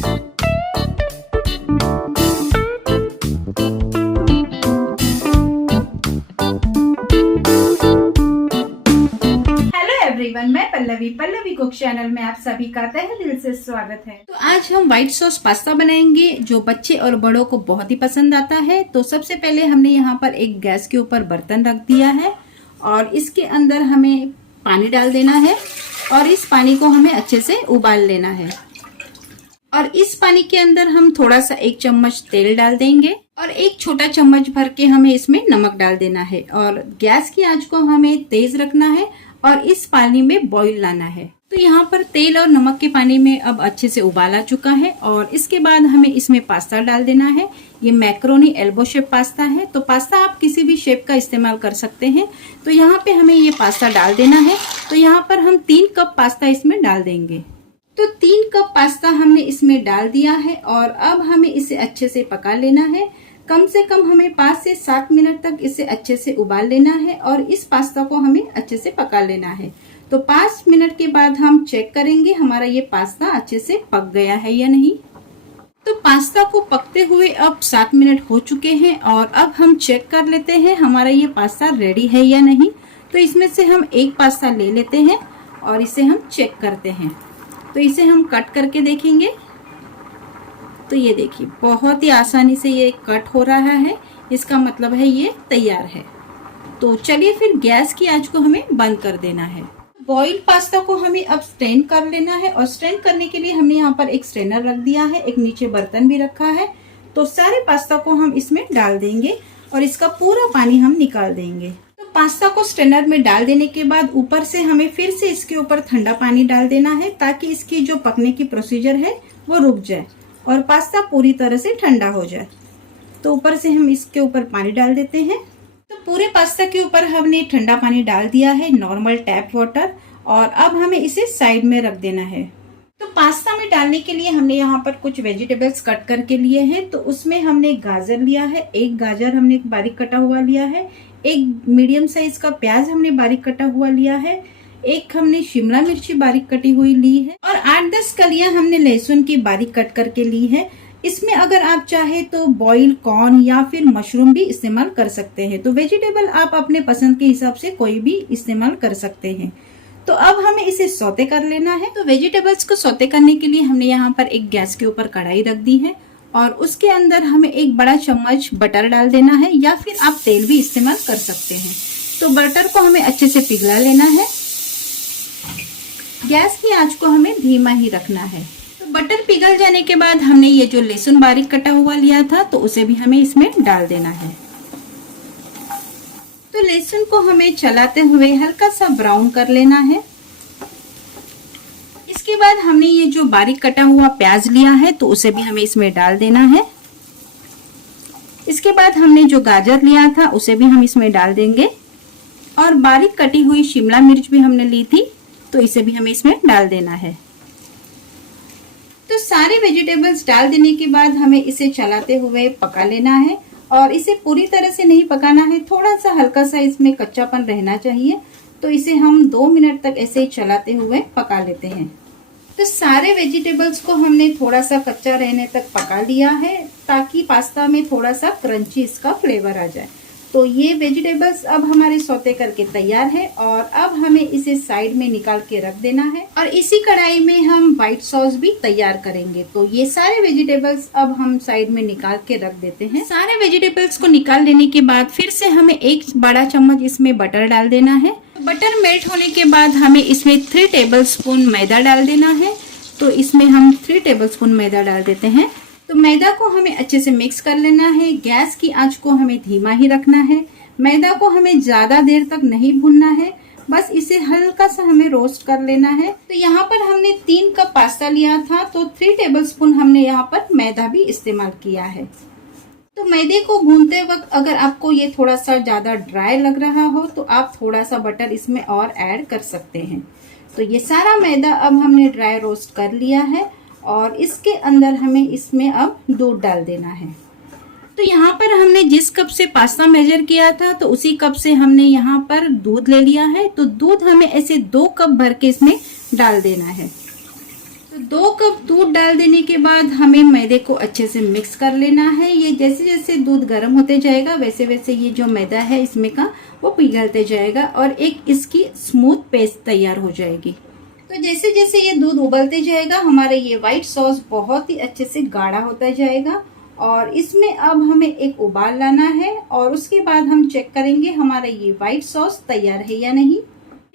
मैं Pallavi cook channel में आप सभी का तहे दिल से स्वागत है। तो आज हम व्हाइट सॉस पास्ता बनाएंगे जो बच्चे और बड़ों को बहुत ही पसंद आता है। तो सबसे पहले हमने यहाँ पर एक गैस के ऊपर बर्तन रख दिया है और इसके अंदर हमें पानी डाल देना है और इस पानी को हमें अच्छे से उबाल लेना है। और इस पानी के अंदर हम थोड़ा सा 1 चम्मच तेल डाल देंगे और 1 छोटा चम्मच भर के हमें इसमें नमक डाल देना है और गैस की आंच को हमें तेज रखना है और इस पानी में बॉईल लाना है। तो यहाँ पर तेल और नमक के पानी में अब अच्छे से उबाल आ चुका है और इसके बाद हमें इसमें पास्ता डाल देना है। ये मैक्रोनी एल्बो शेप पास्ता है। तो पास्ता आप किसी भी शेप का इस्तेमाल कर सकते हैं। तो यहाँ पे हमें ये पास्ता डाल देना है। तो यहाँ पर हम 3 कप पास्ता इसमें डाल देंगे। तो 3 कप पास्ता हमने इसमें डाल दिया है और अब हमें इसे अच्छे से पका लेना है। कम से कम हमें 5 से 7 मिनट तक इसे अच्छे से उबाल लेना है और इस पास्ता को हमें अच्छे से पका लेना है। तो 5 मिनट के बाद हम चेक करेंगे हमारा ये पास्ता अच्छे से पक गया है या नहीं। तो पास्ता को पकते हुए अब 7 मिनट हो चुके हैं और अब हम चेक कर लेते हैं हमारा ये पास्ता रेडी है या नहीं। तो इसमें से हम एक पास्ता ले लेते हैं और इसे हम चेक करते हैं। तो इसे हम कट करके देखेंगे। तो ये देखिए बहुत ही आसानी से ये कट हो रहा है, इसका मतलब है ये तैयार है। तो चलिए फिर गैस की आंच को हमें बंद कर देना है। बॉइल्ड पास्ता को हमें अब स्ट्रेन कर लेना है और स्ट्रेन करने के लिए हमने यहाँ पर एक स्ट्रेनर रख दिया है, एक नीचे बर्तन भी रखा है। तो सारे पास्ता को हम इसमें डाल देंगे और इसका पूरा पानी हम निकाल देंगे। तो पास्ता को स्ट्रेनर में डाल देने के बाद ऊपर से हमें फिर से इसके ऊपर ठंडा पानी डाल देना है ताकि इसकी जो पकने की प्रोसीजर है वो रुक जाए और पास्ता पूरी तरह से ठंडा हो जाए। तो ऊपर से हम इसके ऊपर पानी डाल देते हैं। तो पूरे पास्ता के ऊपर हमने ठंडा पानी डाल दिया है, नॉर्मल टैप वाटर, और अब हमें इसे साइड में रख देना है। तो पास्ता में डालने के लिए हमने यहाँ पर कुछ वेजिटेबल्स कट करके लिए हैं। तो उसमें हमने गाजर लिया है, 1 गाजर हमने बारीक कटा हुआ लिया है, 1 मीडियम साइज का प्याज हमने बारीक कटा हुआ लिया है, 1 हमने शिमला मिर्ची बारीक कटी हुई ली है और 8-10 कलियां हमने लहसुन की बारीक कट करके ली है। इसमें अगर आप चाहे तो बॉइल्ड कॉर्न या फिर मशरूम भी इस्तेमाल कर सकते हैं। तो वेजिटेबल आप अपने पसंद के हिसाब से कोई भी इस्तेमाल कर सकते हैं। तो अब हमें इसे सौते कर लेना है। तो वेजिटेबल्स को सौते करने के लिए हमने यहाँ पर एक गैस के ऊपर कढ़ाई रख दी है और उसके अंदर हमें 1 बड़ा चम्मच बटर डाल देना है या फिर आप तेल भी इस्तेमाल कर सकते हैं। तो बटर को हमें अच्छे से पिघला लेना है। गैस की आंच को हमें धीमा ही रखना है। तो बटर पिघल जाने के बाद हमने ये जो लहसुन बारीक कटा हुआ लिया था तो उसे भी हमें इसमें डाल देना है। तो लहसुन को हमें चलाते हुए हल्का सा ब्राउन कर लेना है। इसके बाद हमने ये जो बारीक कटा हुआ प्याज लिया है तो उसे भी हमें इसमें डाल देना है। इसके बाद हमने जो गाजर लिया था उसे भी हम इसमें डाल देंगे और बारीक कटी हुई शिमला मिर्च भी हमने ली थी तो इसे भी हमें इसमें डाल देना है। तो सारे वेजिटेबल्स डाल देने के बाद हमें इसे चलाते हुए पका लेना है और इसे पूरी तरह से नहीं पकाना है, थोड़ा सा हल्का सा इसमें कच्चापन रहना चाहिए। तो इसे हम 2 मिनट तक ऐसे ही चलाते हुए पका लेते हैं। तो सारे वेजिटेबल्स को हमने थोड़ा सा कच्चा रहने तक पका लिया है ताकि पास्ता में थोड़ा सा क्रंची इसका फ्लेवर आ जाए। तो ये वेजिटेबल्स अब हमारे सौते करके तैयार है और अब हमें इसे साइड में निकाल के रख देना है और इसी कढ़ाई में हम व्हाइट सॉस भी तैयार करेंगे। तो ये सारे वेजिटेबल्स अब हम साइड में निकाल के रख देते हैं। सारे वेजिटेबल्स को निकाल लेने के बाद फिर से हमें 1 बड़ा चम्मच इसमें बटर डाल देना है। बटर मेल्ट होने के बाद हमें इसमें 3 टेबलस्पून मैदा डाल देना है। तो इसमें हम 3 टेबलस्पून मैदा डाल देते हैं। तो मैदा को हमें अच्छे से मिक्स कर लेना है। गैस की आंच को हमें धीमा ही रखना है। मैदा को हमें ज्यादा देर तक नहीं भूनना है, बस इसे हल्का सा हमें रोस्ट कर लेना है। तो यहाँ पर हमने 3 कप पास्ता लिया था तो 3 टेबलस्पून हमने यहाँ पर मैदा भी इस्तेमाल किया है। तो मैदे को भूनते वक्त अगर आपको ये थोड़ा सा ज्यादा ड्राई लग रहा हो तो आप थोड़ा सा बटर इसमें और ऐड कर सकते हैं। तो ये सारा मैदा अब हमने ड्राई रोस्ट कर लिया है और इसके अंदर हमें इसमें अब दूध डाल देना है। तो यहाँ पर हमने जिस कप से पास्ता मेजर किया था तो उसी कप से हमने यहाँ पर दूध ले लिया है। तो दूध हमें ऐसे 2 कप भर के इसमें डाल देना है। तो 2 कप दूध डाल देने के बाद हमें मैदे को अच्छे से मिक्स कर लेना है। ये जैसे जैसे दूध गर्म होते जाएगा वैसे वैसे ये जो मैदा है इसमें का वो पिघलते जाएगा और एक इसकी स्मूथ पेस्ट तैयार हो जाएगी। तो जैसे जैसे ये दूध उबलते जाएगा हमारे ये व्हाइट सॉस बहुत ही अच्छे से गाढ़ा होता जाएगा और इसमें अब हमें एक उबाल लाना है और उसके बाद हम चेक करेंगे हमारा ये व्हाइट सॉस तैयार है या नहीं।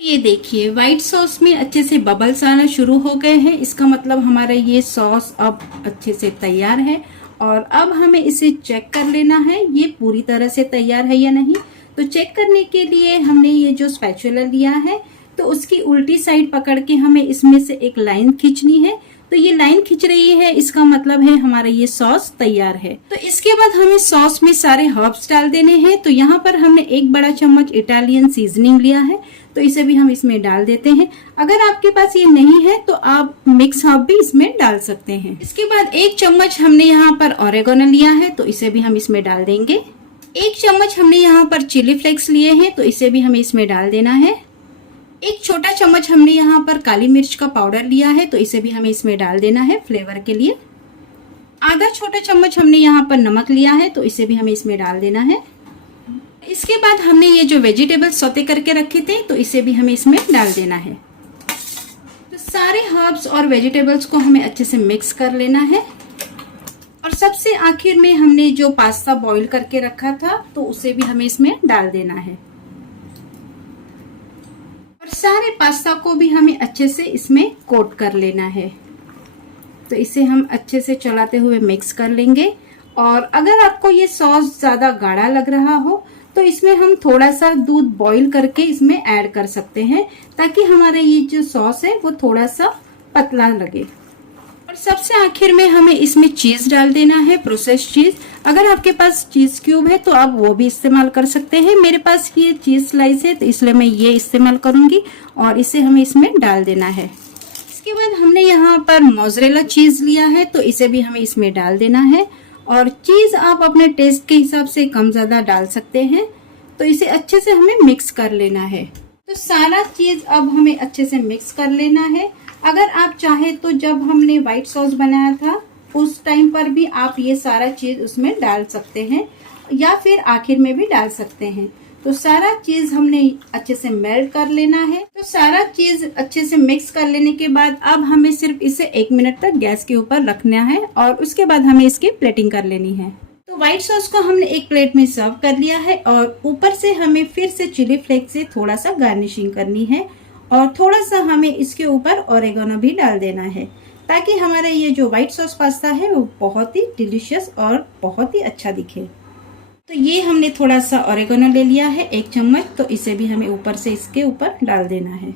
ये देखिए व्हाइट सॉस में अच्छे से बबल्स आना शुरू हो गए हैं, इसका मतलब हमारा ये सॉस अब अच्छे से तैयार है और अब हमें इसे चेक कर लेना है ये पूरी तरह से तैयार है या नहीं। तो चेक करने के लिए हमने ये जो स्पैचुला लिया है तो उसकी उल्टी साइड पकड़ के हमें इसमें से एक लाइन खींचनी है। तो ये लाइन खींच रही है इसका मतलब है हमारा ये सॉस तैयार है। तो इसके बाद हमें सॉस में सारे हर्ब्स डाल देने हैं। तो यहाँ पर हमने 1 बड़ा चम्मच इटालियन सीजनिंग लिया है तो इसे भी हम इसमें डाल देते हैं। अगर आपके पास ये नहीं है तो आप मिक्स हर्ब भी इसमें डाल सकते हैं। इसके बाद 1 चम्मच हमने यहाँ पर ऑरेगोनो लिया है तो इसे भी हम इसमें डाल देंगे। 1 चम्मच हमने यहाँ पर चिली फ्लेक्स लिए हैं तो इसे भी हमें इसमें डाल देना है। 1 छोटा चम्मच हमने यहाँ पर काली मिर्च का पाउडर लिया है तो इसे भी हमें इसमें डाल देना है फ्लेवर के लिए। आधा छोटा चम्मच हमने यहाँ पर नमक लिया है तो इसे भी हमें इसमें डाल देना है। इसके बाद हमने ये जो वेजिटेबल सौते करके रखे थे तो इसे भी हमें इसमें डाल देना है। तो सारे हर्ब्स और वेजिटेबल्स को हमें अच्छे से मिक्स कर लेना है और सबसे आखिर में हमने जो पास्ता बॉईल करके रखा था तो उसे भी हमें इसमें डाल देना है और सारे पास्ता को भी हमें अच्छे से इसमें कोट कर लेना है। तो इसे हम अच्छे से चलाते हुए मिक्स कर लेंगे और अगर आपको ये सॉस ज्यादा गाढ़ा लग रहा हो तो इसमें हम थोड़ा सा दूध बॉईल करके इसमें ऐड कर सकते हैं ताकि हमारा ये जो सॉस है वो थोड़ा सा पतला लगे। और सबसे आखिर में हमें इसमें चीज डाल देना है, प्रोसेस्ड चीज। अगर आपके पास चीज क्यूब है तो आप वो भी इस्तेमाल कर सकते हैं। मेरे पास ये चीज स्लाइस है तो इसलिए मैं ये इस्तेमाल करूंगी और इसे हमें इसमें डाल देना है। इसके बाद हमने यहाँ पर मोज़रेला चीज लिया है तो इसे भी हमें इसमें डाल देना है और चीज आप अपने टेस्ट के हिसाब से कम ज्यादा डाल सकते हैं। तो इसे अच्छे से हमें मिक्स कर लेना है। तो सारा चीज अब हमें अच्छे से मिक्स कर लेना है। अगर आप चाहे तो जब हमने व्हाइट सॉस बनाया था उस टाइम पर भी आप ये सारा चीज उसमें डाल सकते हैं या फिर आखिर में भी डाल सकते हैं। तो सारा चीज हमने अच्छे से मेल्ट कर लेना है। तो सारा चीज अच्छे से मिक्स कर लेने के बाद अब हमें सिर्फ इसे 1 मिनट तक गैस के ऊपर रखना है और उसके बाद हमें इसकी प्लेटिंग कर लेनी है। तो व्हाइट सॉस को हमने एक प्लेट में सर्व कर लिया है और ऊपर से हमें फिर से चिली फ्लेक्स से थोड़ा सा गार्निशिंग करनी है और थोड़ा सा हमें इसके ऊपर ऑरेगोनो भी डाल देना है ताकि हमारा ये जो व्हाइट सॉस पास्ता है वो बहुत ही डिलीशियस और बहुत ही अच्छा दिखे। तो ये हमने थोड़ा सा ऑरेगोनो ले लिया है 1 चम्मच, तो इसे भी हमें ऊपर से इसके ऊपर डाल देना है।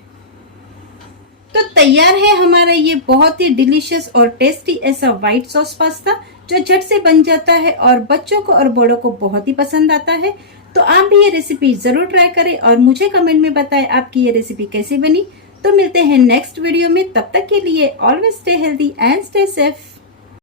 तो तैयार है हमारा ये बहुत ही डिलीशियस और टेस्टी ऐसा व्हाइट सॉस पास्ता जो झट से बन जाता है और बच्चों को और बड़ों को बहुत ही पसंद आता है। तो आप भी ये रेसिपी जरूर ट्राई करें और मुझे कमेंट में बताएं आपकी ये रेसिपी कैसी बनी। तो मिलते हैं नेक्स्ट वीडियो में, तब तक के लिए always stay healthy and stay safe.